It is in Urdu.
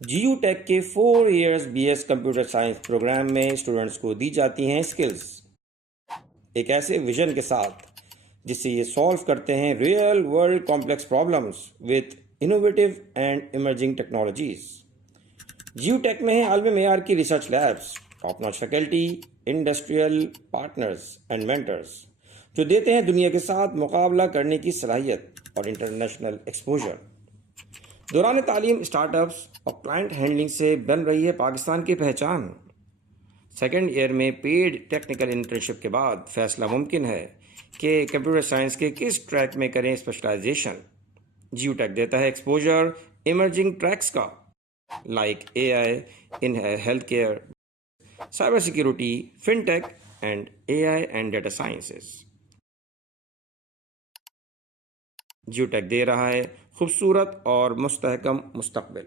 جی یو ٹیک کے 4 years B S computer science program میں اسٹوڈنٹس کو دی جاتی ہیں اسکلز، ایک ایسے ویژن کے ساتھ جس سے یہ سالو کرتے ہیں real world complex problems with innovative and emerging technologies. جی یو ٹیک میں ہیں عالمی معیار کی research labs, top notch faculty, industrial partners and mentors جو دیتے ہیں دنیا کے ساتھ مقابلہ کرنے کی صلاحیت اور انٹرنیشنل ایکسپوجر۔ دوران تعلیم اسٹارٹ اپس اور کلائنٹ ہینڈلنگ سے بن رہی ہے پاکستان کی پہچان۔ سیکنڈ ایئر میں پیڈ ٹیکنیکل انٹرنشپ کے بعد فیصلہ ممکن ہے کہ کمپیوٹر سائنس کے کس ٹریک میں کریں اسپیشلائزیشن۔ جی یو ٹیک دیتا ہے ایکسپوجر ایمرجنگ ٹریکس کا، like A I in healthcare, cyber security, fintech and A I and data sciences. جی یو ٹیک دے رہا ہے خوبصورت اور مستحکم مستقبل۔